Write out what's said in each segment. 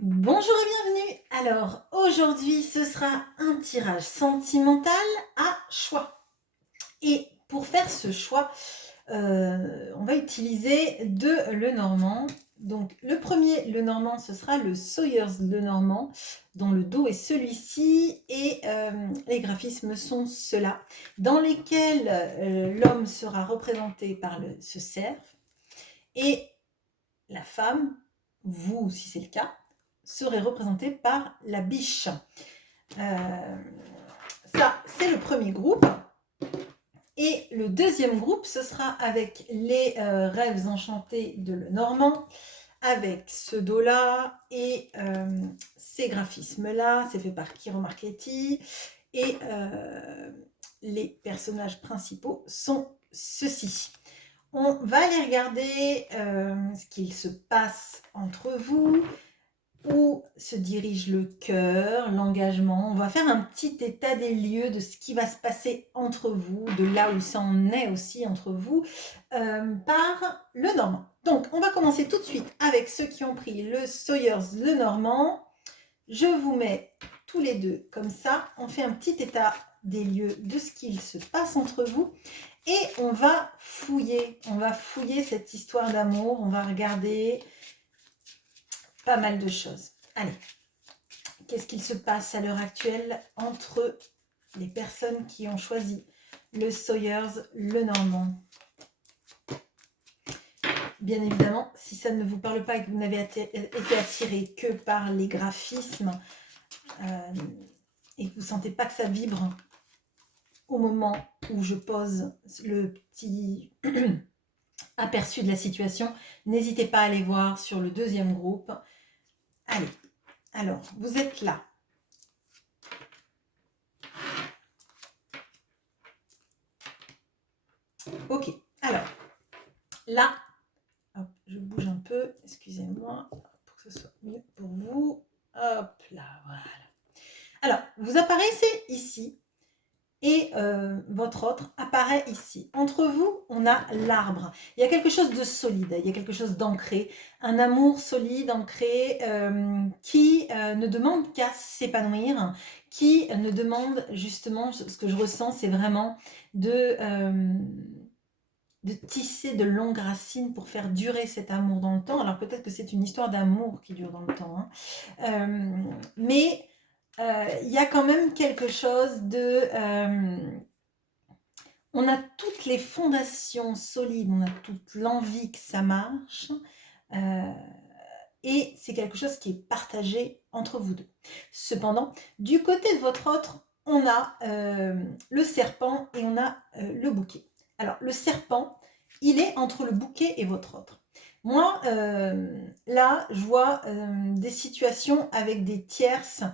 Bonjour et bienvenue. Alors aujourd'hui ce sera un tirage sentimental à choix. Et pour faire ce choix, on va utiliser deux Lenormand. Donc le premier Lenormand, ce sera le Sawyers Lenormand, dont le dos est celui-ci et les graphismes sont ceux-là, dans lesquels l'homme sera représenté par ce cerf et la femme, vous si c'est le cas, serait représentée par la biche. Ça, c'est le premier groupe. Et le deuxième groupe, ce sera avec les rêves enchantés de Lenormand, avec ce dos-là et ces graphismes-là. C'est fait par Kiro Marchetti. Et les personnages principaux sont ceux-ci. On va aller regarder ce qu'il se passe entre vous, où se dirige le cœur, l'engagement. On va faire un petit état des lieux de ce qui va se passer entre vous, de là où ça en est aussi entre vous, par Lenormand. Donc, on va commencer tout de suite avec ceux qui ont pris le Sawyers Lenormand. Je vous mets tous les deux comme ça. On fait un petit état des lieux de ce qu'il se passe entre vous. Et on va fouiller cette histoire d'amour. On va regarder pas mal de choses. Allez, qu'est-ce qu'il se passe à l'heure actuelle entre les personnes qui ont choisi le Sawyers Lenormand? Bien évidemment, si ça ne vous parle pas et que vous n'avez été attiré que par les graphismes et que vous ne sentez pas que ça vibre au moment où je pose le petit aperçu de la situation, n'hésitez pas à aller voir sur le deuxième groupe. Allez, alors, vous êtes là. Ok, alors, là, hop, je bouge un peu, excusez-moi, pour que ce soit mieux pour vous. Hop là, voilà. Alors, vous apparaissez ici et votre autre apparaît ici. Entre vous, on a l'arbre. Il y a quelque chose de solide, il y a quelque chose d'ancré, un amour solide, ancré, qui ne demande qu'à s'épanouir, qui ne demande justement, ce que je ressens, c'est vraiment de tisser de longues racines pour faire durer cet amour dans le temps. Alors peut-être que c'est une histoire d'amour qui dure dans le temps, hein. Mais il y a quand même quelque chose de... on a toutes les fondations solides, on a toute l'envie que ça marche, et c'est quelque chose qui est partagé entre vous deux. Cependant, du côté de votre autre, on a le serpent et on a le bouquet. Alors, le serpent, il est entre le bouquet et votre autre. Moi, là, je vois des situations avec des tierces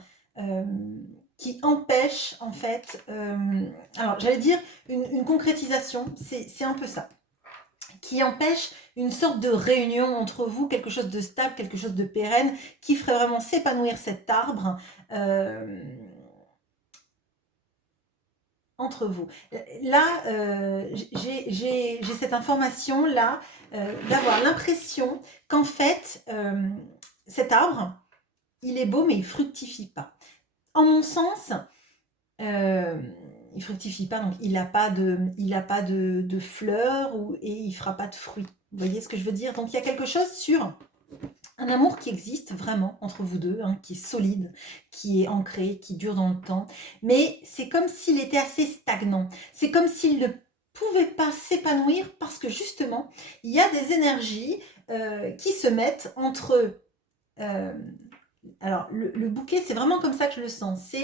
qui empêchent, en fait, alors j'allais dire une concrétisation, c'est un peu ça, qui empêche une sorte de réunion entre vous, quelque chose de stable, quelque chose de pérenne, qui ferait vraiment s'épanouir cet arbre entre vous. Là, j'ai cette information-là, d'avoir l'impression qu'en fait, cet arbre, il est beau, mais il fructifie pas. En mon sens, il fructifie pas, donc il n'a pas de fleurs et il fera pas de fruits. Vous voyez ce que je veux dire? Donc il y a quelque chose sur un amour qui existe vraiment entre vous deux, hein, qui est solide, qui est ancré, qui dure dans le temps, mais c'est comme s'il était assez stagnant. C'est comme s'il ne pouvait pas s'épanouir parce que justement, il y a des énergies qui se mettent entre... alors, le bouquet, c'est vraiment comme ça que je le sens.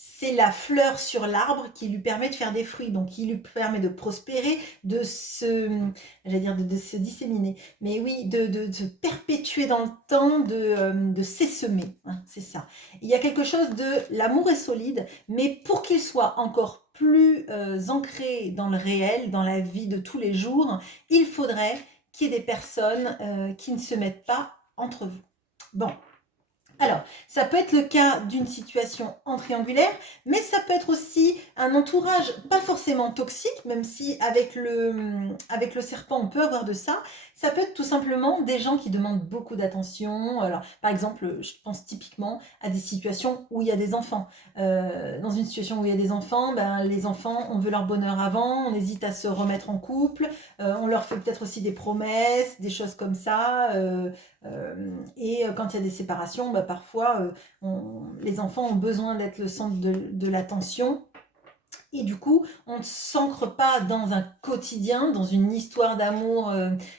C'est la fleur sur l'arbre qui lui permet de faire des fruits, donc qui lui permet de prospérer, j'allais dire, de se disséminer. Mais oui, de se perpétuer dans le temps, de s'essemer. Hein, c'est ça. Il y a quelque chose de... L'amour est solide, mais pour qu'il soit encore plus ancré dans le réel, dans la vie de tous les jours, il faudrait qu'il y ait des personnes qui ne se mettent pas entre vous. Bon, alors, ça peut être le cas d'une situation en triangulaire, mais ça peut être aussi un entourage pas forcément toxique, même si avec le serpent, on peut avoir de ça. Ça peut être tout simplement des gens qui demandent beaucoup d'attention. Alors, par exemple, je pense typiquement à des situations où il y a des enfants. Dans une situation où il y a des enfants, ben, les enfants, on veut leur bonheur avant, on hésite à se remettre en couple, on leur fait peut-être aussi des promesses, des choses comme ça. Et quand il y a des séparations, ben, parfois, les enfants ont besoin d'être le centre de l'attention. Et du coup, on ne s'ancre pas dans un quotidien, dans une histoire d'amour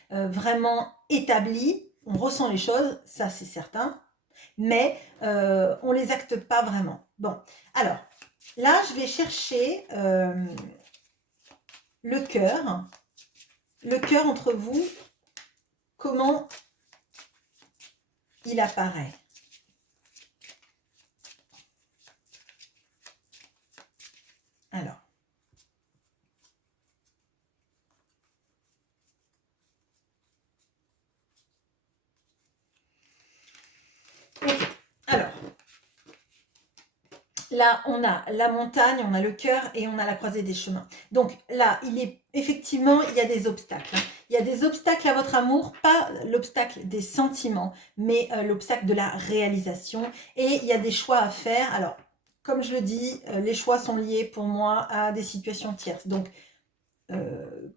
vraiment établie. On ressent les choses, ça c'est certain, mais on les acte pas vraiment. Bon, alors là, je vais chercher le cœur. Le cœur entre vous, comment il apparaît. Alors. Alors, là, on a la montagne, on a le cœur et on a la croisée des chemins. Donc là, effectivement, il y a des obstacles. Il y a des obstacles à votre amour, pas l'obstacle des sentiments, mais l'obstacle de la réalisation. Et il y a des choix à faire. Alors, comme je le dis, les choix sont liés pour moi à des situations tierces. Donc,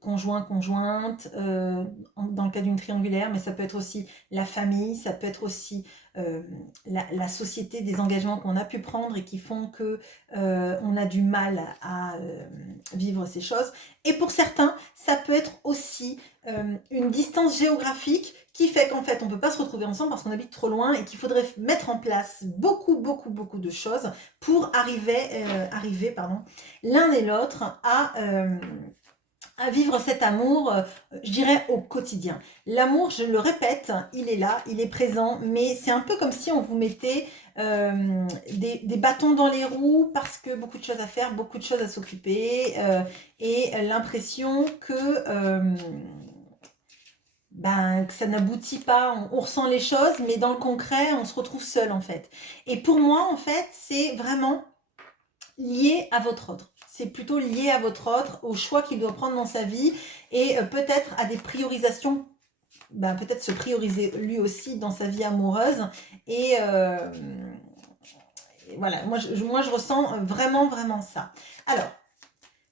conjoint, conjointe, dans le cas d'une triangulaire, mais ça peut être aussi la famille, ça peut être aussi la société, des engagements qu'on a pu prendre et qui font que on a du mal à vivre ces choses. Et pour certains, ça peut être aussi une distance géographique qui fait qu'en fait, on ne peut pas se retrouver ensemble parce qu'on habite trop loin et qu'il faudrait mettre en place beaucoup, beaucoup, beaucoup de choses pour arriver l'un et l'autre à vivre cet amour, je dirais, au quotidien. L'amour, je le répète, il est là, il est présent, mais c'est un peu comme si on vous mettait des bâtons dans les roues parce que beaucoup de choses à faire, beaucoup de choses à s'occuper, et l'impression que ça n'aboutit pas, on ressent les choses, mais dans le concret, on se retrouve seul en fait. Et pour moi, en fait, c'est vraiment lié à votre autre. C'est plutôt lié à votre autre, au choix qu'il doit prendre dans sa vie et peut-être à des priorisations, peut-être se prioriser lui aussi dans sa vie amoureuse. Et, et voilà, moi je ressens vraiment, vraiment ça. Alors,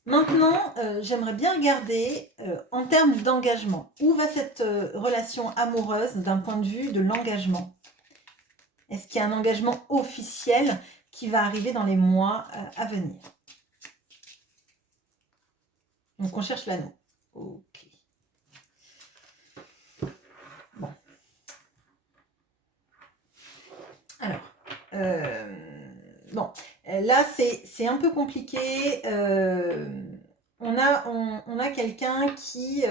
maintenant, j'aimerais bien regarder en termes d'engagement. Où va cette relation amoureuse d'un point de vue de l'engagement? Est-ce qu'il y a un engagement officiel qui va arriver dans les mois à venir? Donc, on cherche l'anneau. Ok. Bon. Alors, bon, là, c'est un peu compliqué. On a quelqu'un qui...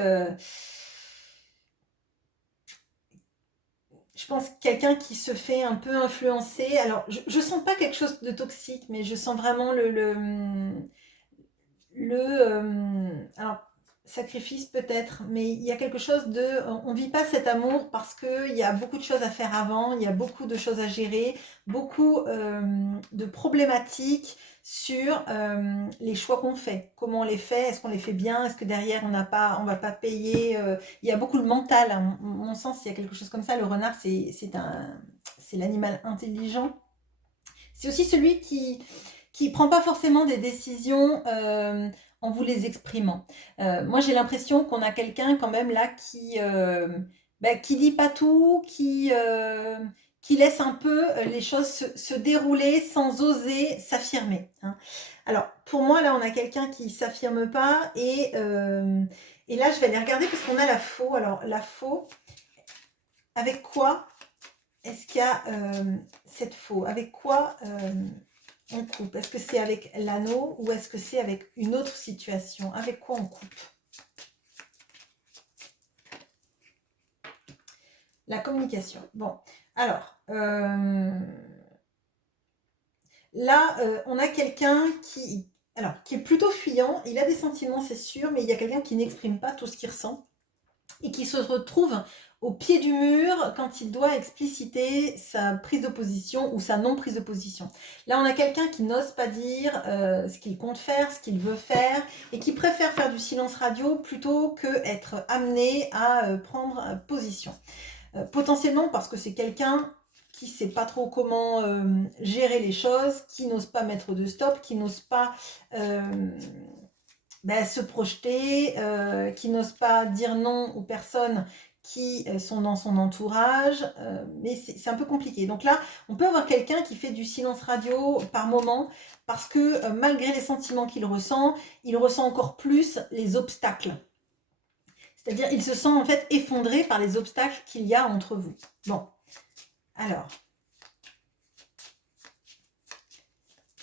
je pense quelqu'un qui se fait un peu influencer. Alors, je sens pas quelque chose de toxique, mais je sens vraiment alors, sacrifice peut-être, mais il y a quelque chose de, on vit pas cet amour parce qu'il y a beaucoup de choses à faire avant, il y a beaucoup de choses à gérer, beaucoup de problématiques sur les choix qu'on fait, comment on les fait, est-ce qu'on les fait bien, est-ce que derrière on va pas payer, il y a beaucoup de mental, à mon sens, il y a quelque chose comme ça. Le renard, c'est l'animal intelligent. C'est aussi celui qui prend pas forcément des décisions en vous les exprimant. Moi, j'ai l'impression qu'on a quelqu'un quand même là qui dit pas tout, qui laisse un peu les choses se dérouler sans oser s'affirmer, hein. Alors, pour moi, là, on a quelqu'un qui s'affirme pas et là, je vais aller regarder parce qu'on a la faux. Alors, la faux, avec quoi est-ce qu'il y a cette faux? Avec quoi on coupe? Est-ce que c'est avec l'anneau ou est-ce que c'est avec une autre situation? Avec quoi on coupe? La communication. Bon, alors, là, on a quelqu'un qui est plutôt fuyant. Il a des sentiments, c'est sûr, mais il y a quelqu'un qui n'exprime pas tout ce qu'il ressent et qui se retrouve au pied du mur quand il doit expliciter sa prise de position ou sa non prise de position. Là, on a quelqu'un qui n'ose pas dire ce qu'il compte faire, ce qu'il veut faire, et qui préfère faire du silence radio plutôt que être amené à prendre position. Potentiellement parce que c'est quelqu'un qui ne sait pas trop comment gérer les choses, qui n'ose pas mettre de stop, qui n'ose pas se projeter, qui n'ose pas dire non aux personnes qui sont dans son entourage, mais c'est un peu compliqué. Donc là, on peut avoir quelqu'un qui fait du silence radio par moment, parce que malgré les sentiments qu'il ressent, il ressent encore plus les obstacles. C'est-à-dire, il se sent en fait effondré par les obstacles qu'il y a entre vous. Bon, alors,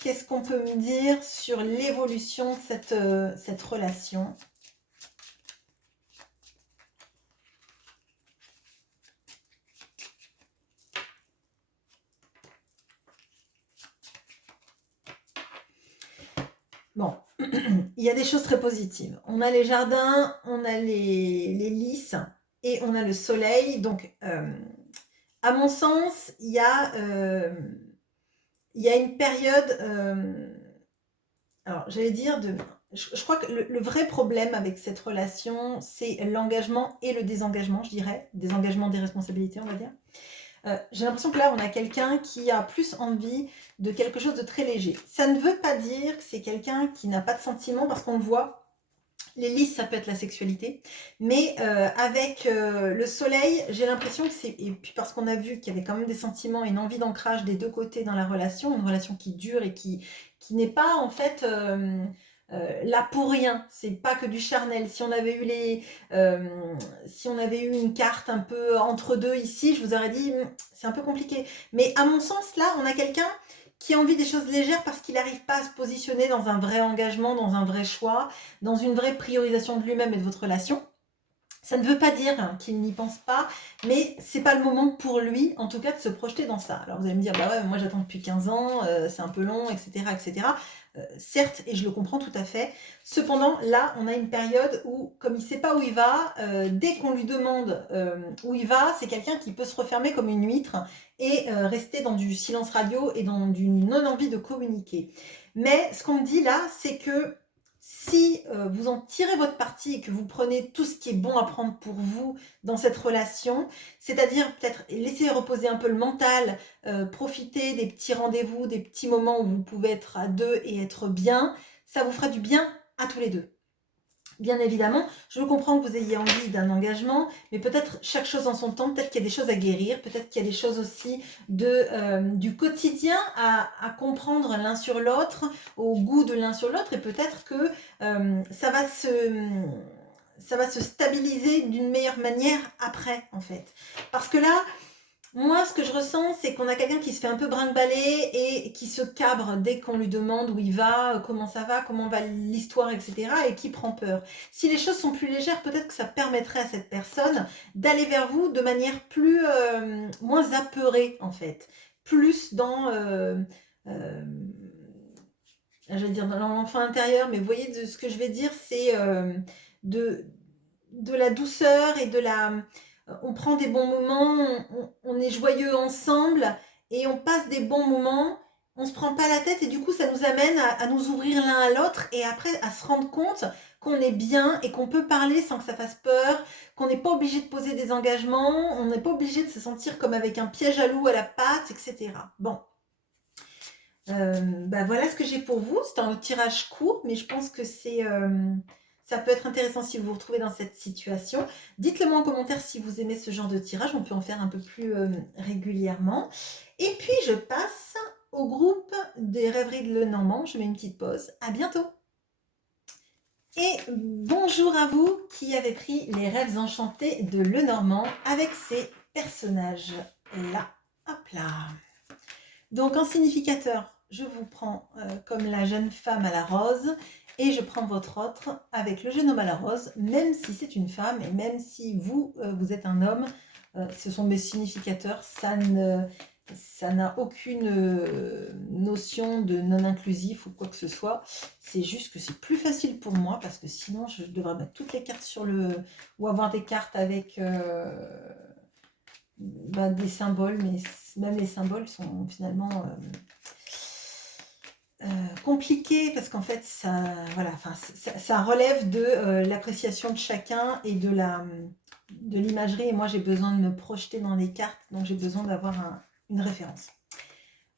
qu'est-ce qu'on peut me dire sur l'évolution de cette relation ? Bon, il y a des choses très positives. On a les jardins, on a les lys et on a le soleil. Donc, à mon sens, il y a une période... alors, j'allais dire... Je crois que le vrai problème avec cette relation, c'est l'engagement et le désengagement, je dirais. Désengagement des responsabilités, on va dire. J'ai l'impression que là, on a quelqu'un qui a plus envie de quelque chose de très léger. Ça ne veut pas dire que c'est quelqu'un qui n'a pas de sentiments, parce qu'on le voit, les lys, ça peut être la sexualité, mais avec le soleil, j'ai l'impression que c'est... Et puis parce qu'on a vu qu'il y avait quand même des sentiments et une envie d'ancrage des deux côtés dans la relation, une relation qui dure et qui n'est pas en fait... là pour rien, c'est pas que du charnel. Si on avait eu si on avait eu une carte un peu entre deux ici, je vous aurais dit c'est un peu compliqué. Mais à mon sens, là, on a quelqu'un qui a envie des choses légères parce qu'il n'arrive pas à se positionner dans un vrai engagement, dans un vrai choix, dans une vraie priorisation de lui-même et de votre relation. Ça ne veut pas dire qu'il n'y pense pas, mais c'est pas le moment pour lui, en tout cas, de se projeter dans ça. Alors vous allez me dire, bah ouais, moi j'attends depuis 15 ans, c'est un peu long, etc., etc. Certes, et je le comprends tout à fait. Cependant, là, on a une période où, comme il ne sait pas où il va, dès qu'on lui demande où il va, c'est quelqu'un qui peut se refermer comme une huître et rester dans du silence radio et dans une non-envie de communiquer. Mais ce qu'on me dit là, c'est que si vous en tirez votre parti et que vous prenez tout ce qui est bon à prendre pour vous dans cette relation, c'est-à-dire peut-être laisser reposer un peu le mental, profiter des petits rendez-vous, des petits moments où vous pouvez être à deux et être bien, ça vous fera du bien à tous les deux. Bien évidemment, je comprends que vous ayez envie d'un engagement, mais peut-être chaque chose en son temps, peut-être qu'il y a des choses à guérir, peut-être qu'il y a des choses aussi du quotidien à comprendre l'un sur l'autre, au goût de l'un sur l'autre, et peut-être que ça va se stabiliser d'une meilleure manière après, en fait. Parce que là, moi, ce que je ressens, c'est qu'on a quelqu'un qui se fait un peu brinque-baller et qui se cabre dès qu'on lui demande où il va, comment ça va, comment va l'histoire, etc. et qui prend peur. Si les choses sont plus légères, peut-être que ça permettrait à cette personne d'aller vers vous de manière moins apeurée, en fait. Plus dans, j'allais dire dans l'enfant intérieur, mais vous voyez ce que je vais dire, c'est de la douceur et de la... On prend des bons moments, on est joyeux ensemble et on passe des bons moments, on se prend pas la tête et du coup ça nous amène à nous ouvrir l'un à l'autre et après à se rendre compte qu'on est bien et qu'on peut parler sans que ça fasse peur, qu'on n'est pas obligé de poser des engagements, on n'est pas obligé de se sentir comme avec un piège à loup à la patte, etc. Bon. Voilà ce que j'ai pour vous. C'est un tirage court, mais je pense que ça peut être intéressant si vous vous retrouvez dans cette situation. Dites-le moi en commentaire si vous aimez ce genre de tirage. On peut en faire un peu plus régulièrement. Et puis, je passe au groupe des rêveries de Lenormand. Je mets une petite pause. À bientôt. Et bonjour à vous qui avez pris les rêves enchantés de Lenormand avec ces personnages-là. Hop là. Donc, en significateur, je vous prends comme la jeune femme à la rose et je prends votre autre avec le jeune homme à la rose, même si c'est une femme et même si vous êtes un homme, ce sont mes significateurs, ça n'a aucune notion de non-inclusif ou quoi que ce soit. C'est juste que c'est plus facile pour moi parce que sinon je devrais mettre toutes les cartes ou avoir des cartes avec des symboles, mais même les symboles sont finalement compliqués parce qu'en fait, voilà, ça relève de l'appréciation de chacun et de l'imagerie. Et moi, j'ai besoin de me projeter dans les cartes, donc j'ai besoin d'avoir une référence.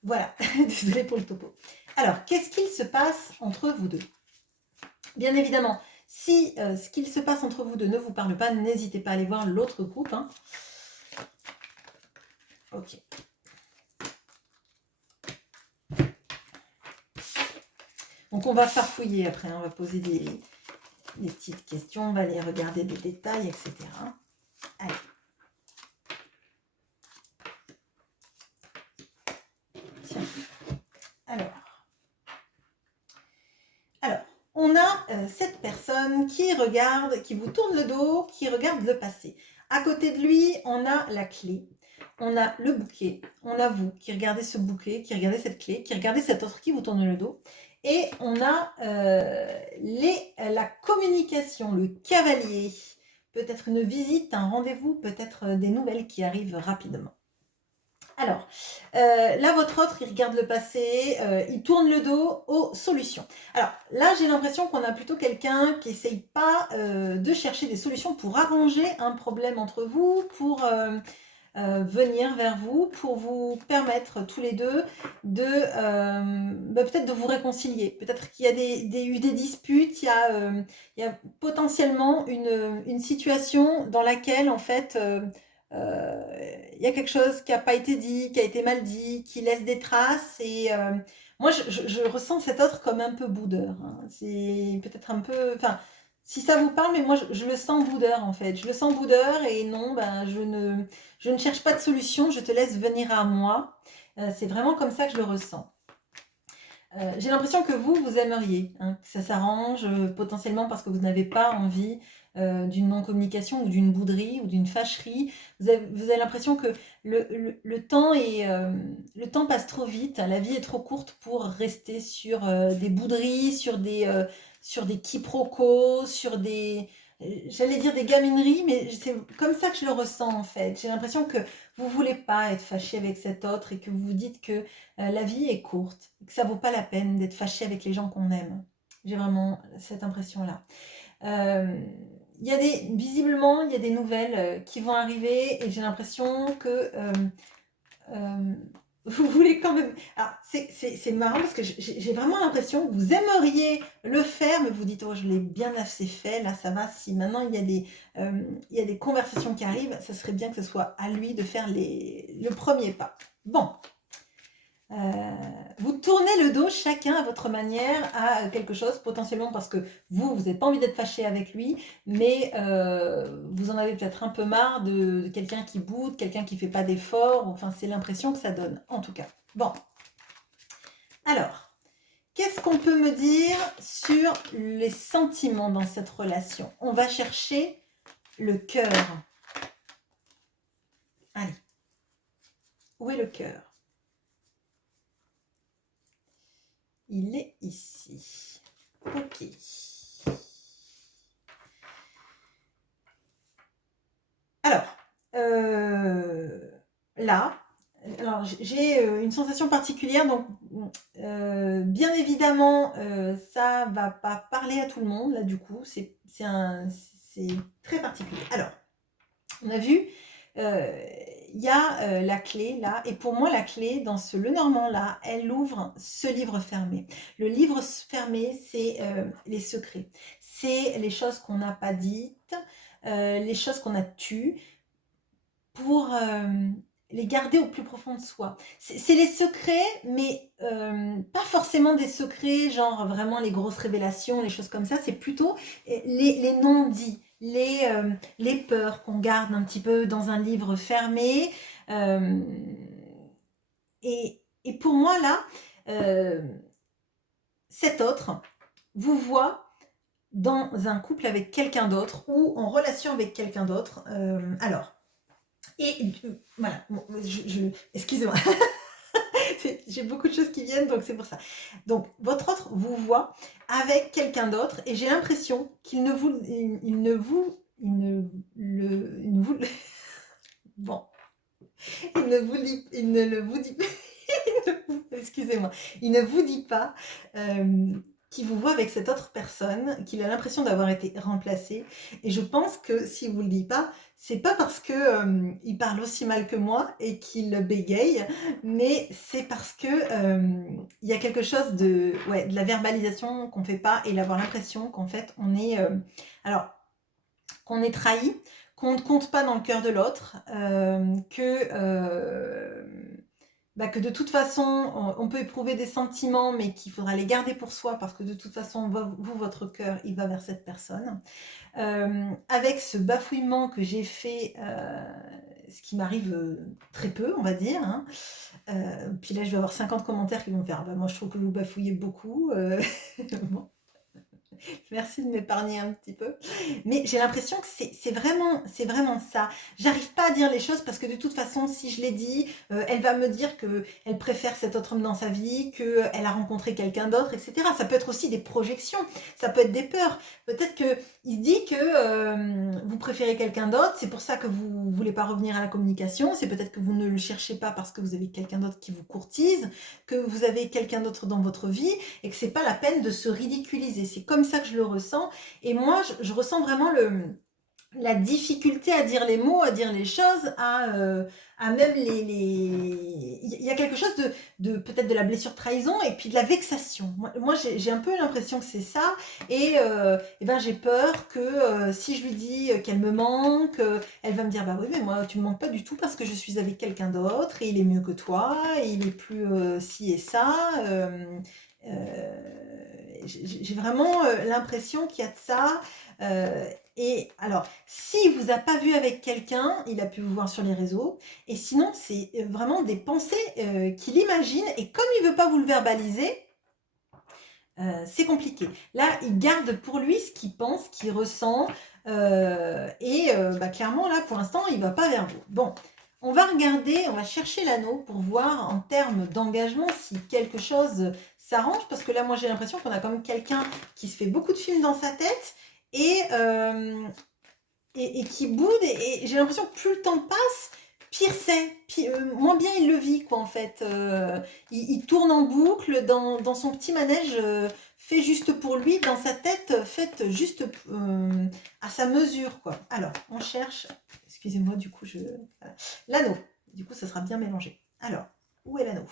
Voilà, désolée pour le topo. Alors, qu'est-ce qu'il se passe entre vous deux? Bien évidemment, si ce qu'il se passe entre vous deux ne vous parle pas, n'hésitez pas à aller voir l'autre groupe. Hein. Ok. Donc, on va farfouiller après. Hein. On va poser des petites questions. On va aller regarder des détails, etc. Allez. Tiens. Alors, on a cette personne qui regarde, qui vous tourne le dos, qui regarde le passé. À côté de lui, on a la clé, on a le bouquet, on a vous qui regardez ce bouquet, qui regardez cette clé, qui regardez cet autre qui vous tourne le dos. Et on a la communication, le cavalier, peut-être une visite, un rendez-vous, peut-être des nouvelles qui arrivent rapidement. Alors, là, votre autre, il regarde le passé, il tourne le dos aux solutions. Alors, là, j'ai l'impression qu'on a plutôt quelqu'un qui essaye pas de chercher des solutions pour arranger un problème entre vous, pour venir vers vous, pour vous permettre tous les deux de peut-être de vous réconcilier. Peut-être qu'il y a eu des disputes, il y a potentiellement une situation dans laquelle, en fait, il y a quelque chose qui n'a pas été dit, qui a été mal dit, qui laisse des traces. Et moi, je ressens cet autre comme un peu boudeur. Hein. C'est peut-être un peu... Enfin, si ça vous parle, mais moi, je le sens boudeur, en fait. Je le sens boudeur et non, je ne cherche pas de solution, je te laisse venir à moi. C'est vraiment comme ça que je le ressens. J'ai l'impression que vous aimeriez, hein, que ça s'arrange, potentiellement parce que vous n'avez pas envie d'une non-communication ou d'une bouderie ou d'une fâcherie. Vous avez l'impression que le temps passe trop vite, hein, la vie est trop courte pour rester sur des bouderies, sur des quiproquos, sur j'allais dire des gamineries, mais c'est comme ça que je le ressens en fait. J'ai l'impression que vous ne voulez pas être fâché avec cet autre et que vous vous dites que la vie est courte, que ça vaut pas la peine d'être fâché avec les gens qu'on aime. J'ai vraiment cette impression-là. Visiblement, il y a des nouvelles qui vont arriver et j'ai l'impression que vous voulez quand même... Alors, c'est marrant parce que j'ai vraiment l'impression que vous aimeriez le faire, mais vous dites, oh, je l'ai bien assez fait, là, ça va. Si maintenant il y a des conversations qui arrivent, ça serait bien que ce soit à lui de faire le premier pas. Bon. Vous tournez le dos chacun à votre manière à quelque chose, potentiellement parce que vous n'avez pas envie d'être fâché avec lui, mais vous en avez peut-être un peu marre de quelqu'un qui boude, quelqu'un qui ne fait pas d'efforts, enfin c'est l'impression que ça donne, en tout cas. Bon, alors, qu'est-ce qu'on peut me dire sur les sentiments dans cette relation? On va chercher le cœur. Allez, où est le cœur? Il est ici. Ok. Alors, là, j'ai une sensation particulière, donc bien évidemment, ça va pas parler à tout le monde, là du coup, c'est très particulier. Alors, on a vu, il y a la clé là, et pour moi la clé dans ce Lenormand là, elle ouvre ce livre fermé. Le livre fermé, c'est les secrets, c'est les choses qu'on n'a pas dites, les choses qu'on a tues pour les garder au plus profond de soi. C'est les secrets, mais pas forcément des secrets, genre vraiment les grosses révélations, les choses comme ça, c'est plutôt les non-dits, les peurs qu'on garde un petit peu dans un livre fermé. euh, et pour moi, là, cet autre vous voit dans un couple avec quelqu'un d'autre ou en relation avec quelqu'un d'autre. Alors, et voilà, bon, excusez-moi, j'ai beaucoup de choses qui viennent, donc c'est pour ça. Donc, votre autre vous voit avec quelqu'un d'autre et j'ai l'impression qu'il ne vous... Bon, Il ne vous dit, il ne le vous dit, excusez-moi, il ne vous dit pas qu'il vous voit avec cette autre personne, qu'il a l'impression d'avoir été remplacé. Et je pense que s'il vous le dit pas, c'est pas parce que il parle aussi mal que moi et qu'il bégaye, mais c'est parce que il y a quelque chose de, ouais, de la verbalisation qu'on fait pas et d'avoir l'impression qu'en fait on est, alors qu'on est trahi, qu'on ne compte pas dans le cœur de l'autre, que de toute façon, on peut éprouver des sentiments, mais qu'il faudra les garder pour soi, parce que de toute façon, vous, votre cœur, il va vers cette personne. Avec ce bafouillement que j'ai fait, ce qui m'arrive très peu, on va dire, hein. Puis là, je vais avoir 50 commentaires qui vont me faire, bah, moi je trouve que vous bafouillez beaucoup. Bon. Merci de m'épargner un petit peu. Mais j'ai l'impression que c'est vraiment ça. J'arrive pas à dire les choses parce que de toute façon, si je l'ai dit, elle va me dire qu'elle préfère cet autre homme dans sa vie, qu'elle a rencontré quelqu'un d'autre, etc. Ça peut être aussi des projections, ça peut être des peurs. Peut-être qu'il se dit que vous préférez quelqu'un d'autre, c'est pour ça que vous voulez pas revenir à la communication, c'est peut-être que vous ne le cherchez pas parce que vous avez quelqu'un d'autre qui vous courtise, que vous avez quelqu'un d'autre dans votre vie, et que c'est pas la peine de se ridiculiser. C'est comme ça que je le ressens. Et moi, je ressens vraiment la difficulté à dire les mots, à dire les choses, à même Il y a quelque chose de peut-être de la blessure de trahison et puis de la vexation. Moi j'ai un peu l'impression que c'est ça. Et ben, j'ai peur que si je lui dis qu'elle me manque, elle va me dire bah oui, mais moi tu me manques pas du tout parce que je suis avec quelqu'un d'autre et il est mieux que toi, et il est plus ci et ça. J'ai vraiment l'impression qu'il y a de ça. Et alors, s'il vous a pas vu avec quelqu'un, il a pu vous voir sur les réseaux. Et sinon, c'est vraiment des pensées qu'il imagine. Et comme il veut pas vous le verbaliser, c'est compliqué. Là, il garde pour lui ce qu'il pense, ce qu'il ressent. Clairement, là, pour l'instant, il va pas vers vous. Bon, on va regarder, on va chercher l'anneau pour voir en termes d'engagement si quelque chose s'arrange. Parce que là, moi, j'ai l'impression qu'on a comme quelqu'un qui se fait beaucoup de films dans sa tête et, et qui boude. Et j'ai l'impression que plus le temps passe, pire c'est. Moins bien il le vit, quoi, en fait. Il tourne en boucle dans son petit manège fait juste pour lui, dans sa tête, faite juste à sa mesure, quoi. Alors, on cherche. Excusez-moi, du coup, voilà. L'anneau. Du coup, ça sera bien mélangé. Alors, où est l'anneau?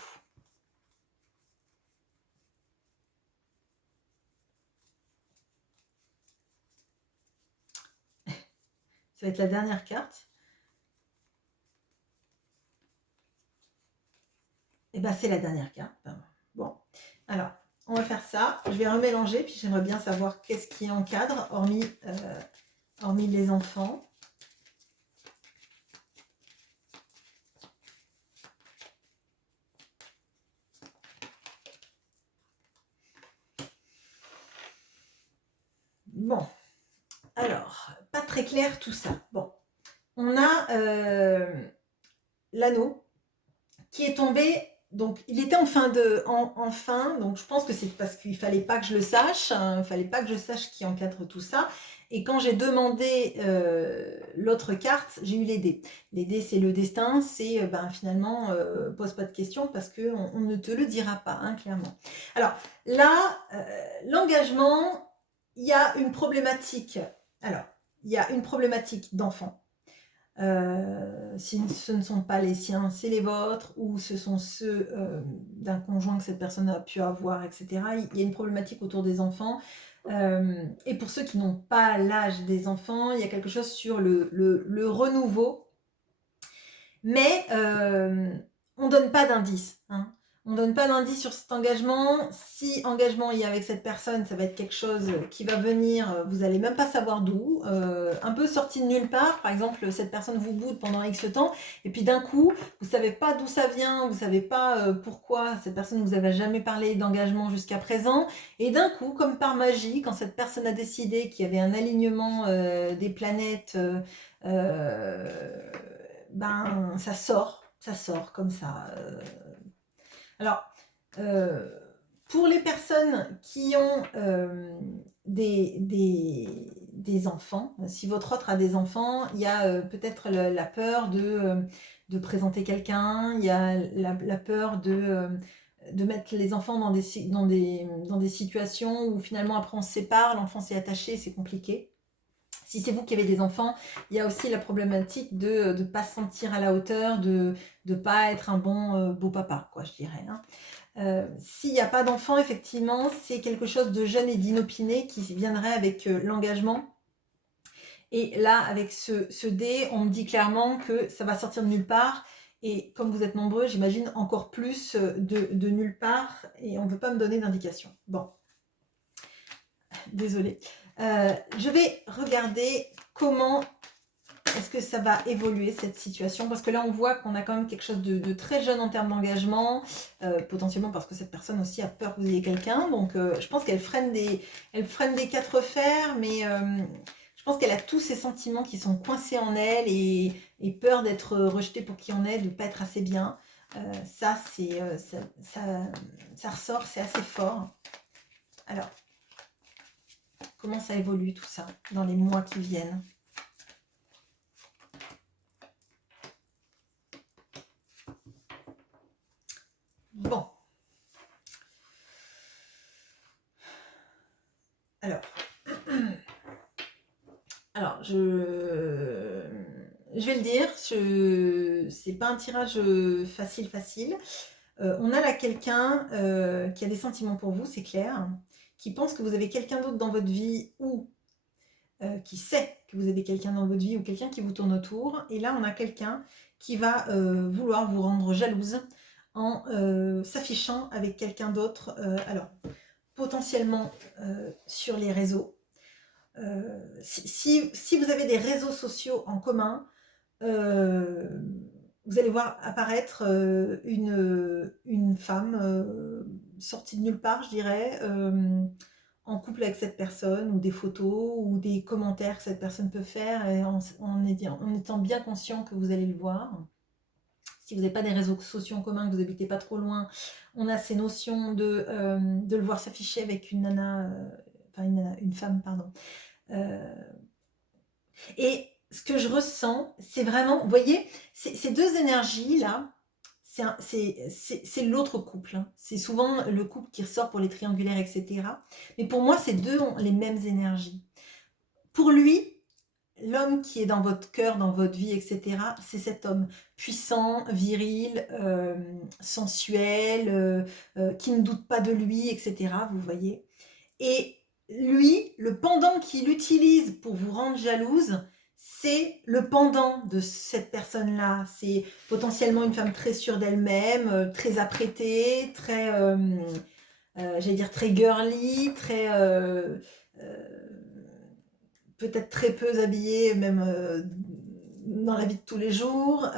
Ça va être la dernière carte. Et ben, c'est la dernière carte. Bon, alors, on va faire ça. Je vais remélanger, puis j'aimerais bien savoir qu'est-ce qui encadre, hormis les enfants. Bon, alors, pas très clair tout ça. Bon, on a l'anneau qui est tombé. Donc, il était en fin, donc je pense que c'est parce qu'il fallait pas que je le sache, hein, il fallait pas que je sache qui encadre tout ça. Et quand j'ai demandé l'autre carte, j'ai eu les dés. Les dés, c'est le destin, c'est finalement, pose pas de questions parce qu'on ne te le dira pas, hein, clairement. Alors là, l'engagement, il y a une problématique. Alors, il y a une problématique d'enfant. Si ce ne sont pas les siens, c'est les vôtres, ou ce sont ceux d'un conjoint que cette personne a pu avoir, etc. Il y a une problématique autour des enfants. Et pour ceux qui n'ont pas l'âge des enfants, il y a quelque chose sur le renouveau. Mais on ne donne pas d'indice, hein. On ne donne pas d'indice sur cet engagement. Si engagement il y a avec cette personne, ça va être quelque chose qui va venir, vous n'allez même pas savoir d'où, un peu sorti de nulle part. Par exemple, cette personne vous boude pendant X temps, et puis d'un coup, vous ne savez pas d'où ça vient, vous ne savez pas pourquoi cette personne ne vous avait jamais parlé d'engagement jusqu'à présent. Et d'un coup, comme par magie, quand cette personne a décidé qu'il y avait un alignement des planètes, ça sort comme ça. Alors, pour les personnes qui ont des enfants, si votre autre a des enfants, il y a peut-être la peur de présenter quelqu'un, il y a la peur de mettre les enfants dans des situations où finalement après on se sépare, l'enfant s'est attaché, c'est compliqué. Si c'est vous qui avez des enfants, il y a aussi la problématique de ne pas se sentir à la hauteur, de ne pas être un bon beau papa, quoi, je dirais. Hein. S'il n'y a pas d'enfant, effectivement, c'est quelque chose de jeune et d'inopiné qui viendrait avec l'engagement. Et là, avec ce dé, on me dit clairement que ça va sortir de nulle part. Et comme vous êtes nombreux, j'imagine encore plus de nulle part. Et on ne veut pas me donner d'indication. Bon, désolée. Je vais regarder comment est-ce que ça va évoluer cette situation, parce que là on voit qu'on a quand même quelque chose de très jeune en termes d'engagement, potentiellement parce que cette personne aussi a peur que vous ayez quelqu'un, donc je pense qu'elle freine des quatre fers, mais je pense qu'elle a tous ces sentiments qui sont coincés en elle et peur d'être rejetée pour qui on est, de ne pas être assez bien. Ça ressort, c'est assez fort. Alors, comment ça évolue tout ça dans les mois qui viennent? Bon. Alors, je vais le dire, c'est pas un tirage facile. On a là quelqu'un qui a des sentiments pour vous, c'est clair, qui pense que vous avez quelqu'un d'autre dans votre vie ou qui sait que vous avez quelqu'un dans votre vie ou quelqu'un qui vous tourne autour. Et là, on a quelqu'un qui va vouloir vous rendre jalouse en s'affichant avec quelqu'un d'autre. Alors, potentiellement sur les réseaux. Si vous avez des réseaux sociaux en commun, vous allez voir apparaître une femme sortie de nulle part, je dirais, en couple avec cette personne, ou des photos, ou des commentaires que cette personne peut faire, et en étant bien conscient que vous allez le voir. Si vous n'avez pas des réseaux sociaux en commun, que vous n'habitez pas trop loin, on a ces notions de le voir s'afficher avec une nana, une femme, pardon. Et ce que je ressens, c'est vraiment, vous voyez, ces deux énergies-là, c'est l'autre couple. Hein. C'est souvent le couple qui ressort pour les triangulaires, etc. Mais pour moi, ces deux ont les mêmes énergies. Pour lui, l'homme qui est dans votre cœur, dans votre vie, etc., c'est cet homme puissant, viril, sensuel, qui ne doute pas de lui, etc., vous voyez. Et lui, le pendant qu'il utilise pour vous rendre jalouse, c'est le pendant de cette personne-là. C'est potentiellement une femme très sûre d'elle-même, très apprêtée, très, j'allais dire très girly, très... peut-être très peu habillée, même dans la vie de tous les jours.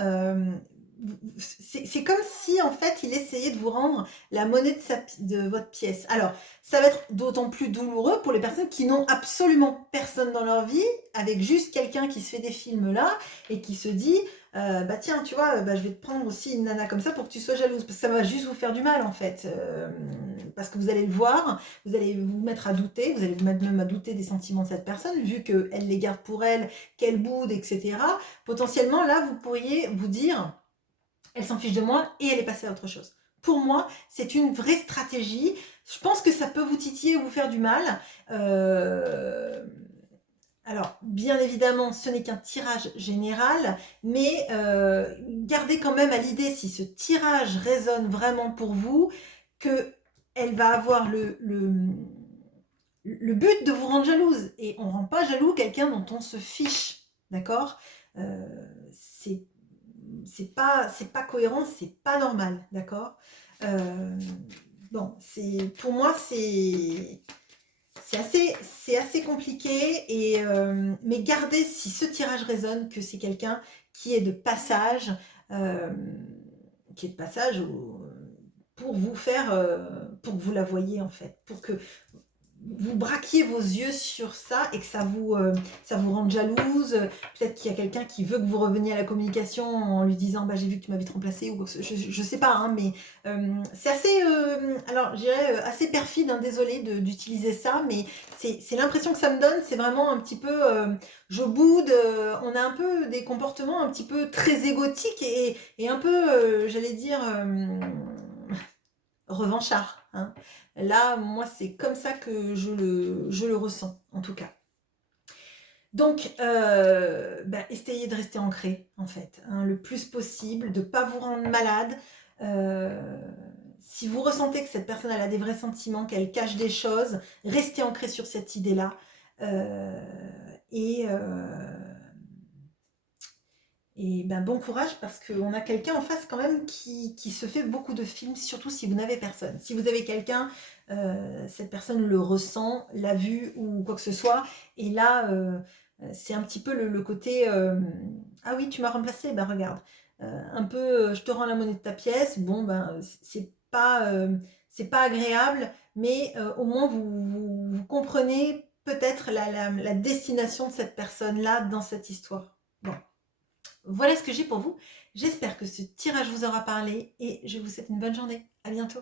C'est comme si, en fait, il essayait de vous rendre la monnaie de votre pièce. Alors, ça va être d'autant plus douloureux pour les personnes qui n'ont absolument personne dans leur vie, avec juste quelqu'un qui se fait des films là, et qui se dit, bah tiens, tu vois, bah, je vais te prendre aussi une nana comme ça pour que tu sois jalouse, parce que ça va juste vous faire du mal, en fait. Parce que vous allez le voir, vous allez vous mettre à douter, vous allez vous mettre même à douter des sentiments de cette personne, vu qu'elle les garde pour elle, qu'elle boude, etc. Potentiellement, là, vous pourriez vous dire, elle s'en fiche de moi et elle est passée à autre chose. Pour moi, c'est une vraie stratégie. Je pense que ça peut vous titiller ou vous faire du mal. Alors, bien évidemment, ce n'est qu'un tirage général, mais gardez quand même à l'idée, si ce tirage résonne vraiment pour vous, qu'elle va avoir le but de vous rendre jalouse. Et on ne rend pas jaloux quelqu'un dont on se fiche, d'accord c'est pas cohérent, c'est pas normal, d'accord bon, pour moi, c'est assez compliqué, mais gardez, si ce tirage résonne, que c'est quelqu'un qui est de passage, pour vous faire, pour que vous la voyez en fait, pour que vous braquiez vos yeux sur ça et que ça vous rende jalouse. Peut-être qu'il y a quelqu'un qui veut que vous reveniez à la communication en lui disant bah, j'ai vu que tu m'as vite remplacé ou je sais pas, hein, mais c'est assez, alors je dirais assez perfide, hein, désolée d'utiliser ça, mais c'est l'impression que ça me donne, c'est vraiment un petit peu je boude, on a un peu des comportements un petit peu très égotiques et un peu, j'allais dire, revanchard, hein. Là, moi, c'est comme ça que je le ressens, en tout cas. Donc, bah, essayez de rester ancré, en fait, hein, le plus possible, de ne pas vous rendre malade. Euh, si vous ressentez que cette personne elle a des vrais sentiments, qu'elle cache des choses, restez ancré sur cette idée-là. Euh, et, euh, et ben, bon courage parce qu'on a quelqu'un en face quand même qui se fait beaucoup de films, surtout si vous n'avez personne. Si vous avez quelqu'un, cette personne le ressent, l'a vu ou quoi que ce soit. Et là, c'est un petit peu le côté ah oui, tu m'as remplacé, ben regarde. Un peu, je te rends la monnaie de ta pièce. Bon, ben, c'est pas agréable, mais au moins vous comprenez peut-être la destination de cette personne-là dans cette histoire. Bon. Voilà ce que j'ai pour vous. J'espère que ce tirage vous aura parlé et je vous souhaite une bonne journée. À bientôt.